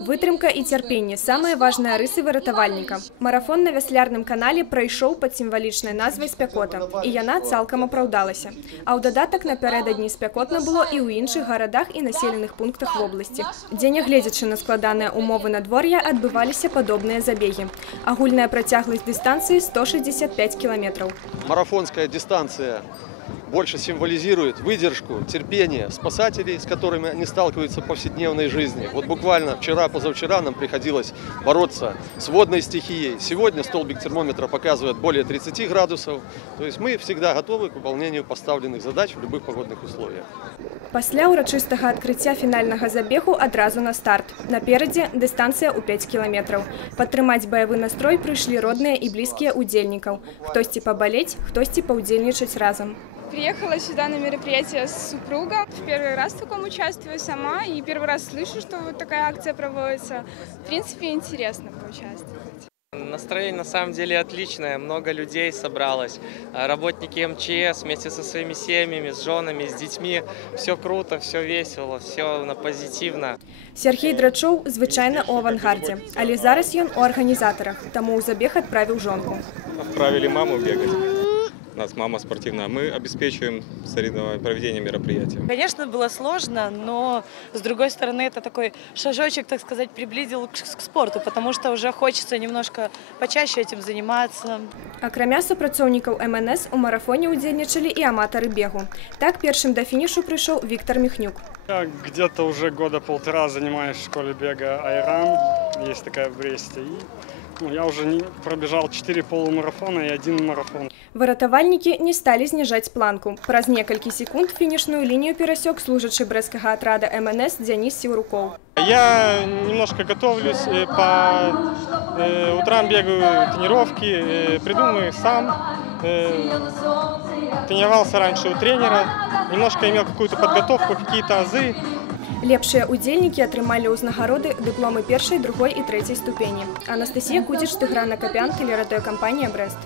Вытрымка і цярпенне – самыя важныя рысы выратавальніка. Марафон на вяслярным канале прайшоў пад сімвалічнай назвай «Спякота», і яна цалкам апраўдалася. А ў дадатак напярэдадні спякотна было і ў іншых гарадах і населеных пунктах вобласці, дзе, нягледзячы на складаныя умовы надвор'я, адбываліся падобныя забегі. Агульная працягласць дыстанцыі – 165 километров. Марафонская дистанция больше символизирует выдержку, терпение спасателей, с которыми они сталкиваются в повседневной жизни. Вот буквально вчера-позавчера нам приходилось бороться с водной стихией. Сегодня столбик термометра показывает более 30 градусов. То есть мы всегда готовы к выполнению поставленных задач в любых погодных условиях. Пасля ўрачыстага адкрыцця фінальнага забегу адразу на старт. Наперадзе дыстанцыя ў 5 километров. Падтрымаць баявы настрой прыйшлі родныя і блізкія удзельнікаў. Хтосьці пабалець, хтосьці паўдзельнічаць разам. Приехала сюда на мероприятие с супругом. В первый раз в таком участвую сама и первый раз слышу, что вот такая акция проводится. В принципе, интересно поучаствовать. Настроение на самом деле отличное, много людей собралось. Работники МЧС вместе со своими семьями, с женами, с детьми. Все круто, все весело, все позитивно. Сергей Драчоў звычайна у авангардзе, але зараз ён у арганізатарах, таму ў забег адправіў жонку. Отправили маму бегать. У нас мама спортивная, мы обеспечиваем проведение мероприятия. Конечно, было сложно, но с другой стороны это такой шажочек, так сказать, приблизил к спорту, потому что уже хочется немножко почаще этим заниматься. Акрамя супрацоўнікаў МНС у марафоне удзельнічалі і аматары бегу. Так першым да фінішу прыйшоў Виктор Михнюк. Я где-то уже года полтора занимаюсь в школе бега Айран, есть такая в Бресте. Я уже пробежал 4 полумарафона и 1 марафон. Выратавальнікі не сталі зніжаць планку. Праз некалькі секунд фінішную лінію перасек служачы брэсцкага атрада МНС Дзяніс Сіўрукоў. Я немножко готовлюсь, по утрам бегаю тренировки, придумаю сам. Тренировался раньше у тренера, немножко имел какую-то подготовку, какие-то азы. Лепшыя удзельнікі атрымалі ўзнагароды дыпломы першай, другой і трэцяй ступені. Анастасія Кудзіч, Тыгран Акапян, тэлерадыёкампанія «Брэст».